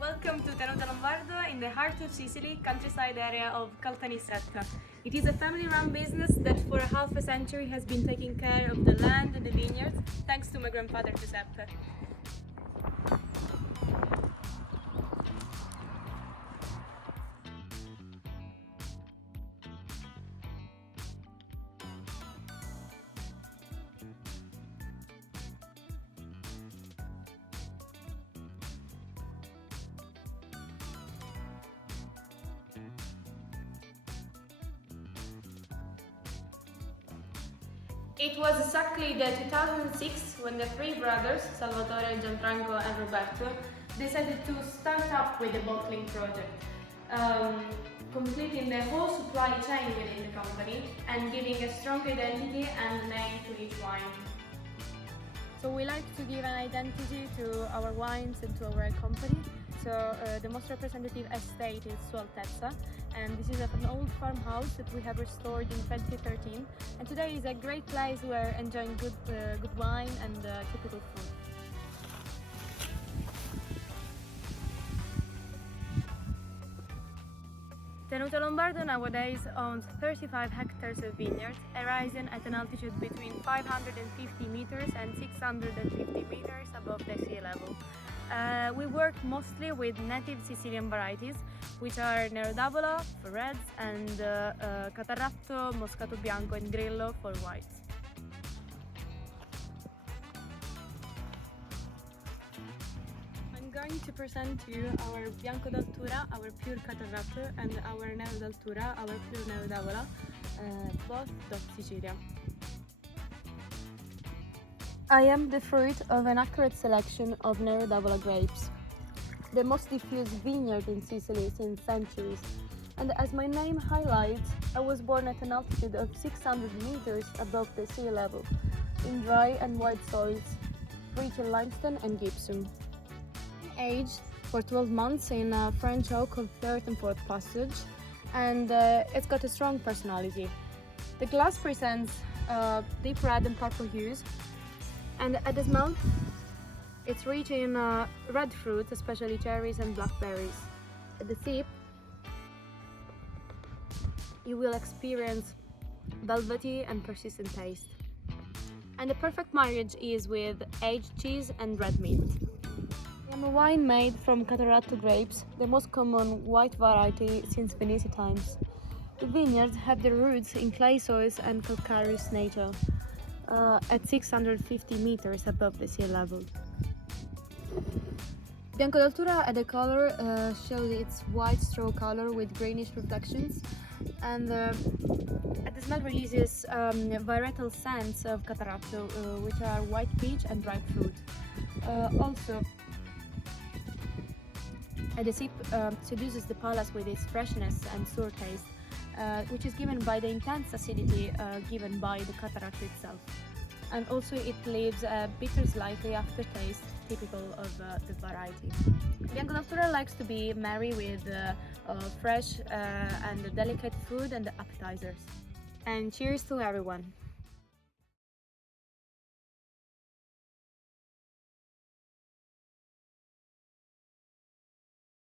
Welcome to Tenute Lombardo in the heart of Sicily, countryside area of Caltanissetta. It is a family-run business that for half a century has been taking care of the land and the vineyards, thanks to my grandfather Giuseppe. It was exactly the 2006 when the three brothers, Salvatore, Gianfranco and Roberto, decided to start up with the bottling project, completing the whole supply chain within the company and giving a strong identity and name to each wine. So we like to give an identity to our wines and to our company. So the most representative estate is Sualtezza, and this is an old farmhouse that we have restored in 2013. And today is a great place where enjoying good wine and typical food. Tenute Lombardo nowadays owns 35 hectares of vineyards, arising at an altitude between 550 meters and 650 meters above the sea level. We work mostly with native Sicilian varieties, which are Nero d'Avola for reds and Catarratto, Moscato Bianco and Grillo for whites. I'm going to present to you our Bianco d'Altura, our pure Catarratto, and our Nero d'Altura, our pure Nero d'Avola, both of Sicilia. I am the fruit of an accurate selection of Nero d'Avola grapes, the most diffuse vineyard in Sicily since centuries. And as my name highlights, I was born at an altitude of 600 meters above the sea level, in dry and white soils, rich in limestone and gypsum. Aged for 12 months in a French oak of 3rd and 4th passage, and it's got a strong personality. The glass presents deep red and purple hues, and at the smell, it's rich in red fruits, especially cherries and blackberries. At the sip, you will experience velvety and persistent taste. And the perfect marriage is with aged cheese and red meat. I am a wine made from Catarratto grapes, the most common white variety since Venetian times. The vineyards have their roots in clay soils and calcareous nature, at 650 meters above the sea level. Bianco d'Altura at the color shows its white straw color with greenish reflections, and at the smell releases varietal scents of Catarratto, which are white peach and ripe fruit. Also, at the sip seduces the palate with its freshness and sour taste, which is given by the intense acidity given by the Catarratto itself. And also it leaves a bitter slightly aftertaste typical of the variety. Bianco d'Altura likes to be married with fresh and delicate food and appetizers. And cheers to everyone!